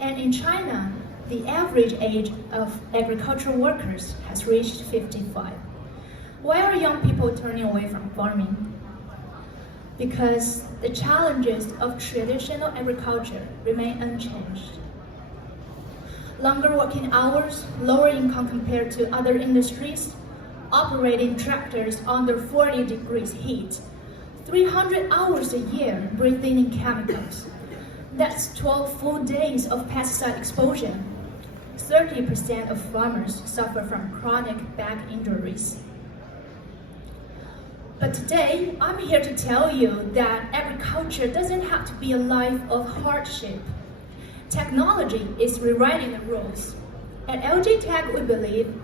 And in China, the average age of agricultural workers has reached 55. Why are young people turning away from farming? Because the challenges of traditional agriculture remain unchanged. Longer working hours, lower income compared to other industries, operating tractors under 40 degrees heat, 300 hours a year breathing in chemicals. That's 12 full days of pesticide exposure. 30% of farmers suffer from chronic back injuries. But today, I'm here to tell you that agriculture doesn't have to be a life of hardship. Technology is rewriting the rules. At LG Tech, we believe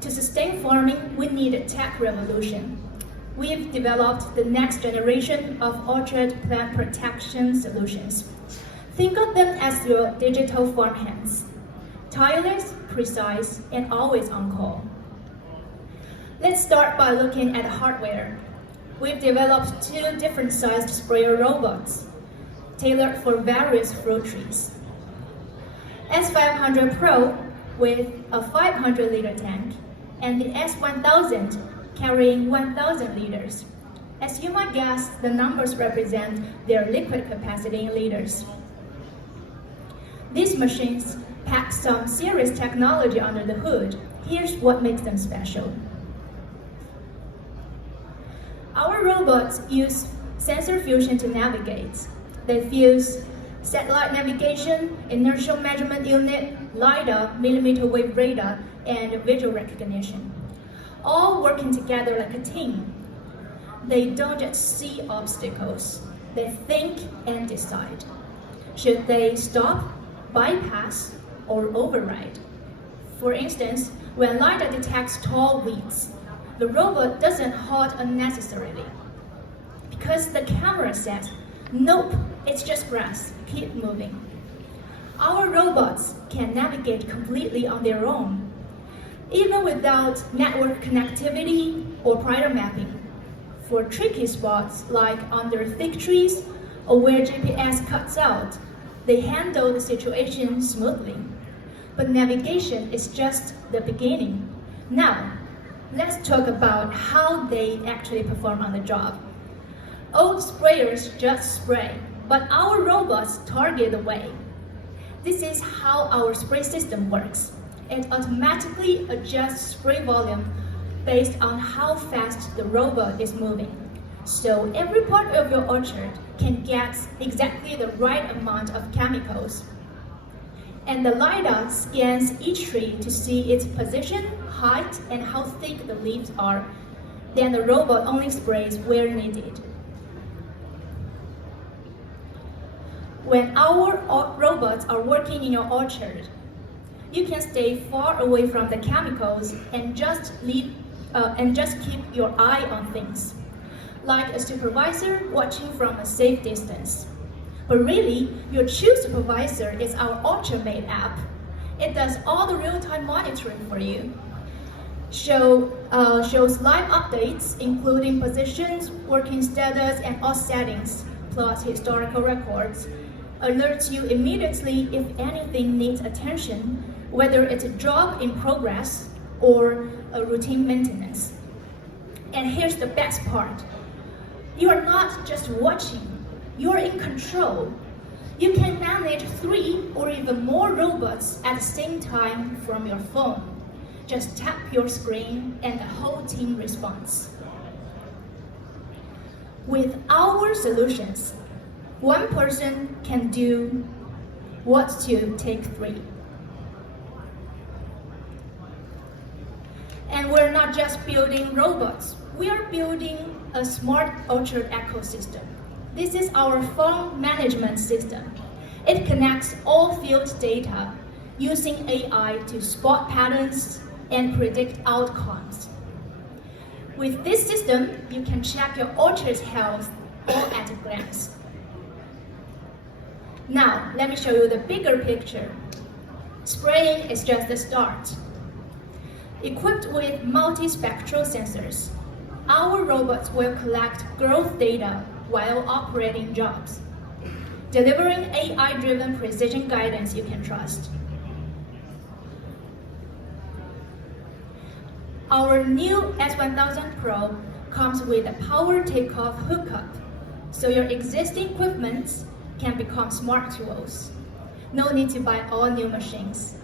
to sustain farming, we need a tech revolution. We've developed the next generation of orchard plant protection solutions. Think of them as your digital farmhands. Tireless, precise, and always on call. Let's start by looking at hardware. We've developed 2 different sized sprayer robots, tailored for various fruit trees. S500 Pro with a 500-liter tank, and the S1000 carrying 1,000 liters. As you might guess, the numbers represent their liquid capacity in liters. These machines pack some serious technology under the hood. Here's what makes them special. Our robots use sensor fusion to navigate. They fuse satellite navigation, inertial measurement unit, LiDAR, millimeter wave radar, and visual recognition, all working together like a team. They don't just see obstacles, they think and decide. Should they stop, bypass, or override? For instance, when LiDAR detects tall weeds, the robot doesn't halt unnecessarily, because the camera says, nope, it's just grass, keep moving. Our robots can navigate completely on their own, even without network connectivity or prior mapping. For tricky spots like under thick trees or where GPS cuts out, they handle the situation smoothly. But navigation is just the beginning. Now, let's talk about how they actually perform on the job. Old sprayers just spray, but our robots target the way. This is how our spray system works. It automatically adjusts spray volume based on how fast the robot is moving. So every part of your orchard can get exactly the right amount of chemicals. And the LiDAR scans each tree to see its position, height, and how thick the leaves are. Then the robot only sprays where needed. When our robots are working in your orchard, you can stay far away from the chemicals and just keep your eye on things, like a supervisor watching from a safe distance. But really, your true supervisor is our OrchardMate app. It does all the real-time monitoring for you. Shows live updates, including positions, working status, and all settings, plus historical records. Alerts you immediately if anything needs attention, whether it's a job in progress or a routine maintenance. And here's the best part. You are not just watching, you're in control. You can manage 3 or even more robots at the same time from your phone. Just tap your screen and the whole team responds. With our solutions, one person can do what to take 3. And we're not just building robots, we are building a smart orchard ecosystem. This is our farm management system. It connects all field data using AI to spot patterns and predict outcomes. With this system, you can check your orchard's health all at a glance. Now, let me show you the bigger picture. Spraying is just the start. Equipped with multispectral sensors, our robots will collect growth data while operating jobs. delivering AI-driven precision guidance you can trust. Our new S1000 Pro comes with a power takeoff hookup, so your existing equipment can become smart tools. No need to buy all new machines.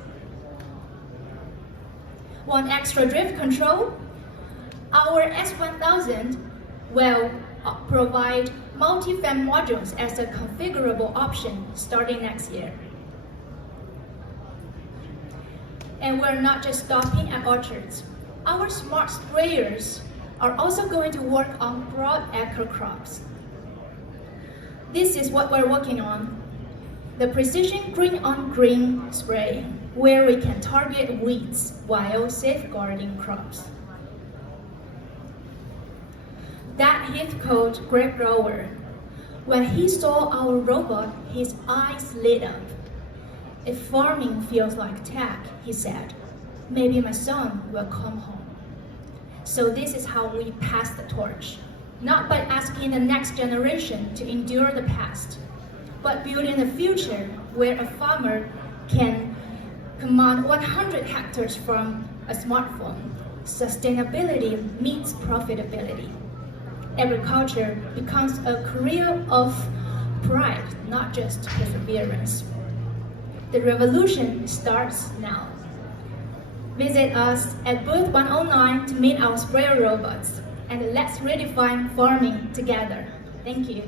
Want extra drift control? Our S1000 will provide multi-fan modules as a configurable option starting next year. And we're not just stopping at orchards. Our smart sprayers are also going to work on broad acre crops. This is what we're working on, the precision green-on-green spray, where we can target weeds while safeguarding crops. That Heathcote grape grower, when he saw our robot, his eyes lit up. If farming feels like tech, he said, maybe my son will come home. So this is how we pass the torch, not by asking the next generation to endure the past, but building a future where a farmer can command 100 hectares from a smartphone. Sustainability meets profitability. Agriculture becomes a career of pride, not just perseverance. The revolution starts now. Visit us at booth 109 to meet our sprayer robots, and let's redefine farming together. Thank you.